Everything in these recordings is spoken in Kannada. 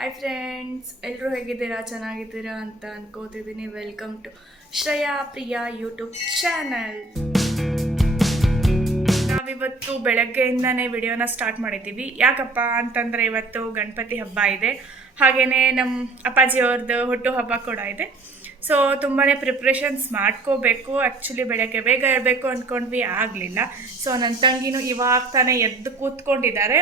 ಹಾಯ್ ಫ್ರೆಂಡ್ಸ್, ಎಲ್ಲರೂ ಹೇಗಿದ್ದೀರಾ? ಚೆನ್ನಾಗಿದ್ದೀರಾ ಅಂತ ಅನ್ಕೋತಿದ್ದೀನಿ. Welcome to Shreya Priya YouTube channel. ನಾವಿವತ್ತು ಬೆಳಗ್ಗೆಯಿಂದನೇ ವಿಡಿಯೋನ ಸ್ಟಾರ್ಟ್ ಮಾಡಿದ್ದೀವಿ. ಯಾಕಪ್ಪ ಅಂತಂದರೆ ಇವತ್ತು ಗಣಪತಿ ಹಬ್ಬ ಇದೆ, ಹಾಗೆಯೇ ನಮ್ಮ ಅಪ್ಪಾಜಿಯವ್ರದ್ದು ಹುಟ್ಟು ಹಬ್ಬ ಕೂಡ ಇದೆ. ಸೊ ತುಂಬಾ ಪ್ರಿಪ್ರೇಷನ್ಸ್ ಮಾಡ್ಕೋಬೇಕು. ಆ್ಯಕ್ಚುಲಿ ಬೆಳಗ್ಗೆ ಬೇಗ ಇರಬೇಕು ಅಂದ್ಕೊಂಡ್ವಿ, ಆಗಲಿಲ್ಲ. ಸೊ ನನ್ನ ತಂಗಿನೂ ಇವಾಗ ತಾನೇ ಎದ್ದು ಕೂತ್ಕೊಂಡಿದ್ದಾರೆ.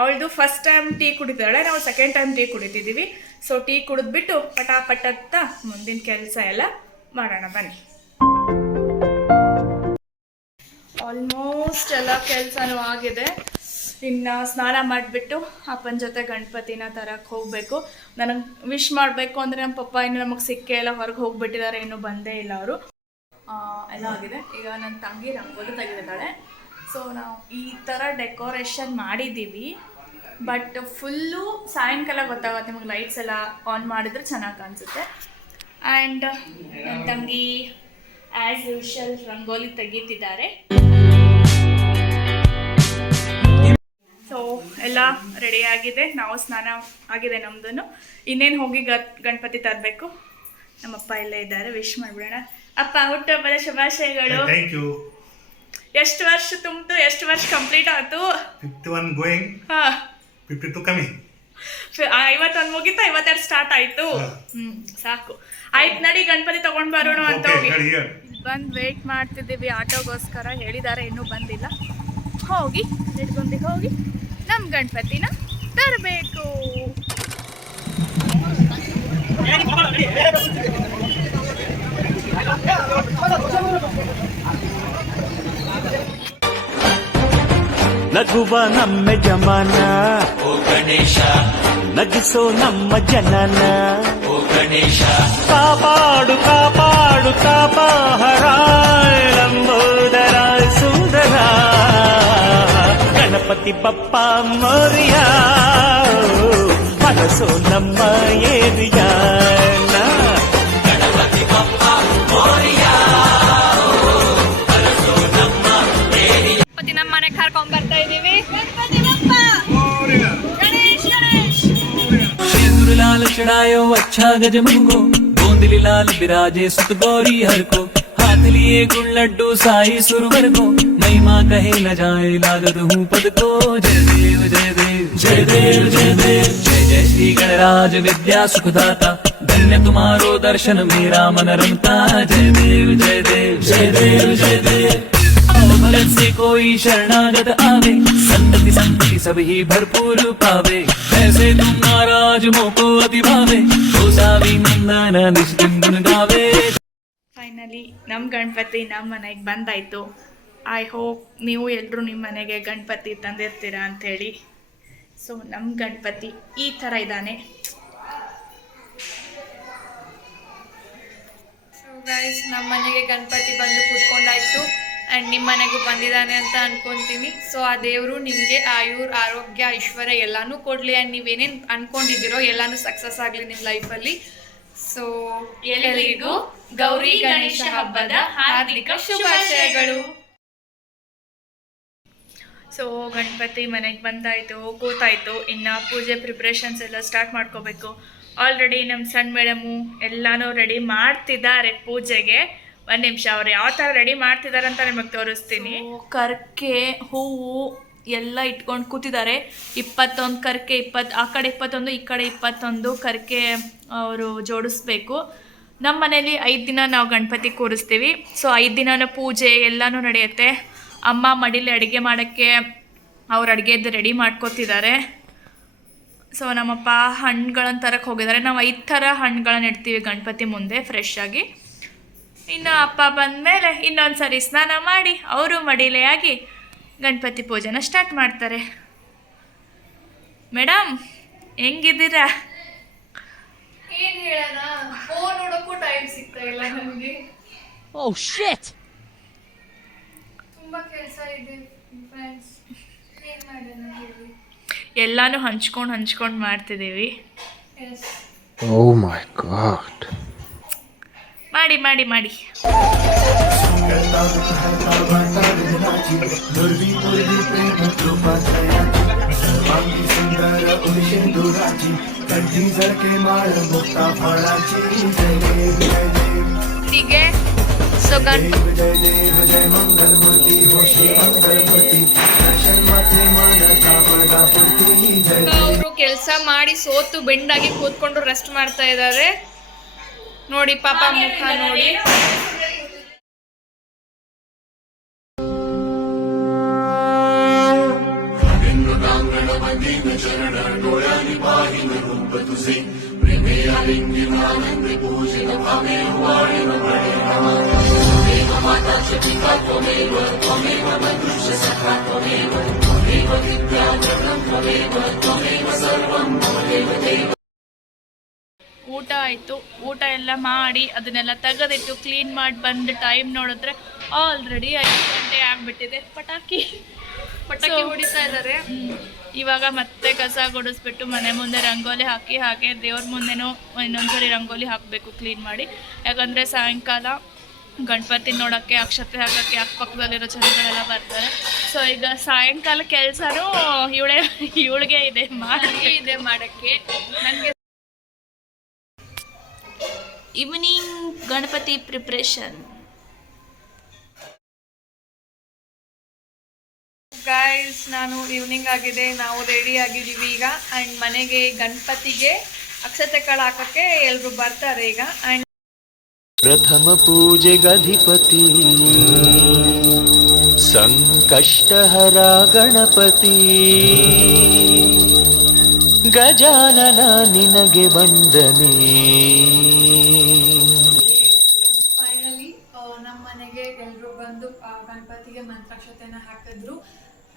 ಅವಳದು ಫಸ್ಟ್ ಟೈಮ್ ಟೀ ಕುಡಿದಾಳೆ, ನಾವು ಸೆಕೆಂಡ್ ಟೈಮ್ ಟೀ ಕುಡಿತಿದ್ದೀವಿ. ಸೊ ಟೀ ಕುಡಿದ್ಬಿಟ್ಟು ಪಟಾಪಟ್ಟತ್ತ ಮುಂದಿನ ಕೆಲಸ ಎಲ್ಲ ಮಾಡೋಣ ಬನ್ನಿ. ಆಲ್ಮೋಸ್ಟ್ ಎಲ್ಲ ಕೆಲಸನೂ ಆಗಿದೆ. ಇನ್ನು ಸ್ನಾನ ಮಾಡಿಬಿಟ್ಟು ಅಪ್ಪನ ಜೊತೆ ಗಣಪತಿನ ತರಕ್ಕೆ ಹೋಗಬೇಕು. ನನಗೆ ವಿಶ್ ಮಾಡಬೇಕು ಅಂದರೆ ನಮ್ಮ ಪಪ್ಪ ಇನ್ನು ನಮಗೆ ಸಿಕ್ಕೇ ಎಲ್ಲ ಹೊರಗೆ ಹೋಗಿಬಿಟ್ಟಿದ್ದಾರೆ, ಇನ್ನೂ ಬಂದೇ ಇಲ್ಲ ಅವರು. ಎಲ್ಲ ಆಗಿದೆ. ಈಗ ನನ್ನ ತಂಗಿ ರಂಗೋಲಿ ತೆಗೆದಿದ್ದಾಳೆ. ಸೊ ನಾವು ಈ ಥರ ಡೆಕೋರೇಷನ್ ಮಾಡಿದ್ದೀವಿ, ಬಟ್ ಫುಲ್ಲು ಸಾಯಂಕಾಲ ಗೊತ್ತಾಗುತ್ತೆ ನಿಮಗೆ. ಲೈಟ್ಸ್ ಎಲ್ಲ ಆನ್ ಮಾಡಿದ್ರೆ ಚೆನ್ನಾಗಿ ಕಾಣಿಸುತ್ತೆ. ಆ್ಯಂಡ್ ನನ್ನ ತಂಗಿ ಆ್ಯಸ್ ಯೂಶುವಲ್ ರಂಗೋಲಿ ತೆಗೀತಿದ್ದಾರೆ. ಸೊ ಎಲ್ಲ ರೆಡಿಯಾಗಿದೆ. ನಾವು ಸ್ನಾನ ಆಗಿದೆ ನಮ್ಮದು. ಇನ್ನೇನು ಹೋಗಿ ಗಣಪತಿ ತರಬೇಕು. ನಮ್ಮಪ್ಪ ಇಲ್ಲೇ ಇದ್ದಾರೆ. ವಿಶ್ ಮಾಡಿಬಿಡೋಣ. ಅಪ್ಪ, ಹುಟ್ಟುಹಬ್ಬದ ಶುಭಾಶಯಗಳು. ಎಷ್ಟು ವರ್ಷ ತುಂಬಿತು? ಎಷ್ಟು ವರ್ಷ ಕಂಪ್ಲೀಟ್ ಆಯ್ತು? 51 ಗೋಯಿಂಗ್, 52 ಕಮಿಂಗ್. 51 ಮುಗಿತಾ, 52 ಸ್ಟಾರ್ಟ್ ಆಯ್ತು. ಸಾಕು ಆಯ್ತು, ನಡಿ ಗಣಪತಿ ತಗೊಂಡ್ ಬರೋಣ ಅಂತ ಬಂದು ವೇಟ್ ಮಾಡ್ತಿದ್ದೀವಿ. ಆಟೋಗೋಸ್ಕರ ಹೇಳಿದ್ದಾರೆ, ಇನ್ನೂ ಬಂದಿಲ್ಲ. ಹೋಗಿ ಹಿಡ್ಕೊಂಡಿ ಹೋಗಿ ನಮ್ಮ ಗಣಪತಿನ ತರಬೇಕು. ನಗುವ ನಮ್ಮ ಜಮಾನ ಓ ಗಣೇಶ, ನಗಿಸೋ ನಮ್ಮ ಜನನ ಓ ಗಣೇಶ, ಕಾಪಾಡು ಕಾಪಾಡು ಕಾಪಾಹರ ಲಂಬೋದರ ಸುಂದರ ಗಣಪತಿ ಬಪ್ಪ ಮೋರಿಯ, ಮನಸೋ ನಮ್ಮ ಏರಿಯಾ ಗಣಪತಿ ಬಪ್ಪ ಮೋರಿಯ, ಮನಸೋ ನಮ್ಮ ಏರಿಯಾ. ನಮ್ಮ ಮನೆಗೆ ಕರ್ಕೊಂಡ್ ಬರ್ತಾ ಇದೀವಿ. सिंदूर लाल चढ़ायो अच्छा गज मुझको, गोंदली लाल बिराजे सुत गौरी हर को, हाथ लिए गुण लड्डू साई सुरवर को, महिमा कहे न जाए लागत हूँ पद को। जय देव जय देव जय देव जय देव, जय जय श्री गणराज विद्या सुखदाता, धन्य तुम्हारो दर्शन मेरा मन रमता। जय देव जय देव जय देव जय देव, भगत से कोई शरणागत आवे, संतति संतति सभी भरपूर पावे, ऐसे तुम नाराज मोको अति भावे, गोसावी नंदन निष्दिन गुण गावे. ಫೈನಲಿ ನಮ್ಮ ಗಣಪತಿ ನಮ್ಮ ಮನೆಗೆ ಬಂದಾಯಿತು. ಐ ಹೋಪ್ ನೀವು ಎಲ್ಲರೂ ನಿಮ್ಮ ಮನೆಗೆ ಗಣಪತಿ ತಂದಿರ್ತೀರಾ ಅಂಥೇಳಿ. ಸೊ ನಮ್ಮ ಗಣಪತಿ ಈ ಥರ ಇದ್ದಾನೆ. ಸೊ ಗೈಸ್, ನಮ್ಮ ಮನೆಗೆ ಗಣಪತಿ ಬಂದು ಕೂತ್ಕೊಂಡಾಯಿತು. ಆ್ಯಂಡ್ ನಿಮ್ಮ ಮನೆಗೂ ಬಂದಿದ್ದಾನೆ ಅಂತ ಅನ್ಕೊತೀನಿ. ಸೊ ಆ ದೇವರು ನಿಮಗೆ ಆರೋಗ್ಯ ಐಶ್ವರ್ಯ ಎಲ್ಲನೂ ಕೊಡಲಿ. ಆ್ಯಂಡ್ ನೀವೇನೇನು ಅನ್ಕೊಂಡಿದ್ದೀರೋ ಎಲ್ಲನೂ ಸಕ್ಸಸ್ ಆಗಲಿ ನಿಮ್ಮ ಲೈಫಲ್ಲಿ. ಸೊ ಎಲ್ಲರಿಗೂ ಗೌರಿ ಗಣೇಶ ಹಬ್ಬದ ಹಾರ್ದಿಕ ಶುಭಾಶಯಗಳು. ಸೊ ಗಣಪತಿ ಮನೆಗೆ ಬಂದಾಯಿತು, ಕೂತಾಯಿತು. ಇನ್ನು ಪೂಜೆ ಪ್ರಿಪ್ರೇಷನ್ಸ್ ಎಲ್ಲ ಸ್ಟಾರ್ಟ್ ಮಾಡ್ಕೋಬೇಕು. ಆಲ್ರೆಡಿ ನಮ್ಮ ಸಣ್ಣ ಮೇಡಮು ಎಲ್ಲನೂ ರೆಡಿ ಮಾಡ್ತಿದ್ದಾರೆ ಪೂಜೆಗೆ. ಒಂದು ನಿಮಿಷ, ಅವ್ರು ಯಾವ ಥರ ರೆಡಿ ಮಾಡ್ತಿದ್ದಾರೆ ಅಂತ ನಿಮಗೆ ತೋರಿಸ್ತೀನಿ. ಕರ್ಕೆ ಹೂವು ಎಲ್ಲ ಇಟ್ಕೊಂಡು ಕೂತಿದ್ದಾರೆ. 21 ಕರ್ಕೆ, ಆ ಕಡೆ 21 ಈ ಕಡೆ 21 ಕರ್ಕೆ ಅವರು ಜೋಡಿಸ್ಬೇಕು. ನಮ್ಮ ಮನೇಲಿ 5 ದಿನ ನಾವು ಗಣಪತಿ ಕೂರಿಸ್ತೀವಿ. ಸೊ 5 ದಿನನೂ ಪೂಜೆ ಎಲ್ಲನೂ ನಡೆಯುತ್ತೆ. ಅಮ್ಮ ಮಡಿಲಿ ಅಡುಗೆ ಮಾಡೋಕ್ಕೆ ಅವ್ರು ಅಡುಗೆದ್ದು ರೆಡಿ ಮಾಡ್ಕೋತಿದ್ದಾರೆ. ಸೊ ನಮ್ಮಪ್ಪ ಹಣ್ಣುಗಳನ್ನು ತರಕ್ಕೆ ಹೋಗಿದ್ದಾರೆ. ನಾವು 5 ಥರ ಹಣ್ಣುಗಳನ್ನು ಇಡ್ತೀವಿ ಗಣಪತಿ ಮುಂದೆ ಫ್ರೆಶ್ ಆಗಿ. ಇನ್ನು ಅಪ್ಪ ಬಂದಮೇಲೆ ಇನ್ನೊಂದು ಸರಿ ಸ್ನಾನ ಮಾಡಿ ಅವರು ಮಡಿಲೇ ಆಗಿ ಗಣಪತಿ ಪೂಜೆನ ಸ್ಟಾರ್ಟ್ ಮಾಡ್ತಾರೆ. ಮೇಡಮ್ ಹೆಂಗಿದ್ದೀರಾ? ಏನ್ ಹೇಳೋಣ, ಫೋನ್ ನೋಡೋಕ್ಕೂ ಟೈಮ್ ಸಿಗ್ತಾ ಇಲ್ಲ ನನಗೆ. Oh shit! ತುಂಬಾ ಕೆಲಸ ಇದೆ ಫ್ರೆಂಡ್ಸ್, ಏನ್ ಮಾಡೋಣ ಹೇಳಿ. ಎಲ್ಲಾನು ಹಂಚ್ಕೊಂಡು ಮಾಡ್ತಿದ್ದೀವಿ. ಎಸ್. Oh my god. ಮಾಡಿ ಮಾಡಿ ಮಾಡಿ. मुरली मुरली प्रेम कृपा जया मांगी सुंदर सुराची कंठी झळके माळ मुक्ता फळाची जय देव जय देव ಹೀಗೆ ಸೊ देव जय देव जय मंगल मूर्ती हो श्री मंगल मूर्ती दर्शन मात्रे मान कामना पूर्ती जय ಅವರು ಕೆಲಸ ಮಾಡಿ ಸೋತು ಬೆಂಡಾಗಿ ಕೂತ್ಕೊಂಡು ರೆಸ್ಟ್ ಮಾಡ್ತಾ ಇದ್ದಾರೆ ನೋಡಿ ಪಾಪ ಮುಖ ನೋಡಿ. ಊಟ ಆಯಿತು. ಊಟ ಎಲ್ಲ ಮಾಡಿ ಅದನ್ನೆಲ್ಲ ತೆಗೆದಿಟ್ಟು ಕ್ಲೀನ್ ಮಾಡಿ ಬಂದು ಟೈಮ್ ನೋಡಿದ್ರೆ ಆಲ್ರೆಡಿ 5 ಗಂಟೆ ಆಗಿಬಿಟ್ಟಿದೆ. ಪಟಾಕಿ ಹೊಡಿತಾ ಇದ್ದಾರೆ. ಇವಾಗ ಮತ್ತೆ ಕಸ ಗುಡಿಸ್ಬಿಟ್ಟು ಮನೆ ಮುಂದೆ ರಂಗೋಲಿ ಹಾಕಿ ಹಾಗೆ ದೇವ್ರ ಮುಂದೆನೂ ಇನ್ನೊಂದ್ಸರಿ ರಂಗೋಲಿ ಹಾಕಬೇಕು ಕ್ಲೀನ್ ಮಾಡಿ. ಯಾಕಂದರೆ ಸಾಯಂಕಾಲ ಗಣಪತಿ ನೋಡೋಕ್ಕೆ ಅಕ್ಷತೆ ಹಾಕೋಕ್ಕೆ ಅಕ್ಕಪಕ್ಕದಲ್ಲಿರೋ ಜನಗಳೆಲ್ಲ ಬರ್ತಾರೆ. ಸೊ ಈಗ ಸಾಯಂಕಾಲ ಕೆಲಸನೂ ಇವಳಿಗೆ ಇದೆ ಮಾಡೋಕ್ಕೆ. ನನಗೆ ಈವ್ನಿಂಗ್ ಗಣಪತಿ ಪ್ರಿಪ್ರೇಷನ್. ಗೈಸ್, ನಾನು ಈವ್ನಿಂಗ್ ಆಗಿದೆ, ನಾವು ರೆಡಿ ಆಗಿದ್ದೀವಿ ಈಗ. ಆ್ಯಂಡ್ ಮನೆಗೆ ಗಣಪತಿಗೆ ಅಕ್ಷತೆ ಕಾಳು ಹಾಕೋಕ್ಕೆ ಎಲ್ಲರೂ ಬರ್ತಾರೆ ಈಗ. ಆ್ಯಂಡ್ ಪ್ರಥಮ ಪೂಜೆಗಧಿಪತಿ ಸಂಕಷ್ಟಹರ ಗಣಪತಿ ಗಜಾನನ ನಿನಗೆ ವಂದನೆ. ಫೈನಲಿ ನಮ್ಮ ಮನೆಗೆ ಎಲ್ಲರೂ ಬಂದು ಗಣಪತಿಗೆ ಮಂತ್ರಾಕ್ಷತೆನ ಹಾಕಿದ್ರು.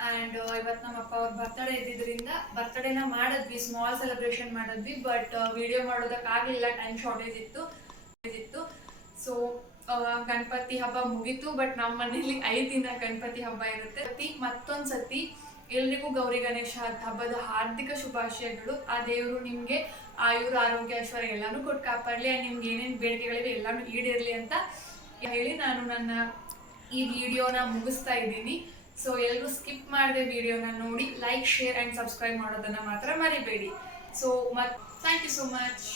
ಆ್ಯಂಡ್ ಇವತ್ತು ನಮ್ಮ ಅಪ್ಪ ಅವ್ರ ಬರ್ತಡೇ ಇದ್ದಿದ್ದರಿಂದ ಬರ್ತಡೇನ ಮಾಡಿದ್ವಿ, ಸ್ಮಾಲ್ ಸೆಲೆಬ್ರೇಷನ್ ಮಾಡಿದ್ವಿ. ಬಟ್ ವಿಡಿಯೋ ಮಾಡೋದಕ್ಕಾಗಲಿಲ್ಲ, ಟೈಮ್ ಶಾರ್ಟೇಜ್ ಇತ್ತು. ಸೊ ಗಣಪತಿ ಹಬ್ಬ ಮುಗೀತು. ಬಟ್ ನಮ್ಮ ಮನೇಲಿ 5 ದಿನ ಗಣಪತಿ ಹಬ್ಬ ಇರುತ್ತೆ. ಮತ್ತೊಂದು ಸತಿ ಎಲ್ರಿಗೂ ಗೌರಿ ಗಣೇಶ ಹಬ್ಬದ ಹಾರ್ದಿಕ ಶುಭಾಶಯಗಳು. ಆ ದೇವರು ನಿಮಗೆ ಆಯುರ ಆರೋಗ್ಯ ಐಶ್ವರ್ಯ ಎಲ್ಲಾನು ಕೊಟ್ಟು ಕಾಪಾಡಲಿ. ನಿಮ್ಗೆ ಏನೇನು ಬೇಡಿಕೆಗಳಿವೆ ಎಲ್ಲಾನು ಈಡೇರಲಿ ಅಂತ ಹೇಳಿ ನಾನು ನನ್ನ ಈ ವಿಡಿಯೋನ ಮುಗಿಸ್ತಾ ಇದ್ದೀನಿ. ಸೊ ಎಲ್ಲರೂ ಸ್ಕಿಪ್ ಮಾಡದೆ ವಿಡಿಯೋನ ನೋಡಿ ಲೈಕ್, ಶೇರ್ ಆ್ಯಂಡ್ ಸಬ್ಸ್ಕ್ರೈಬ್ ಮಾಡೋದನ್ನು ಮಾತ್ರ ಮರಿಬೇಡಿ. So thank you so much.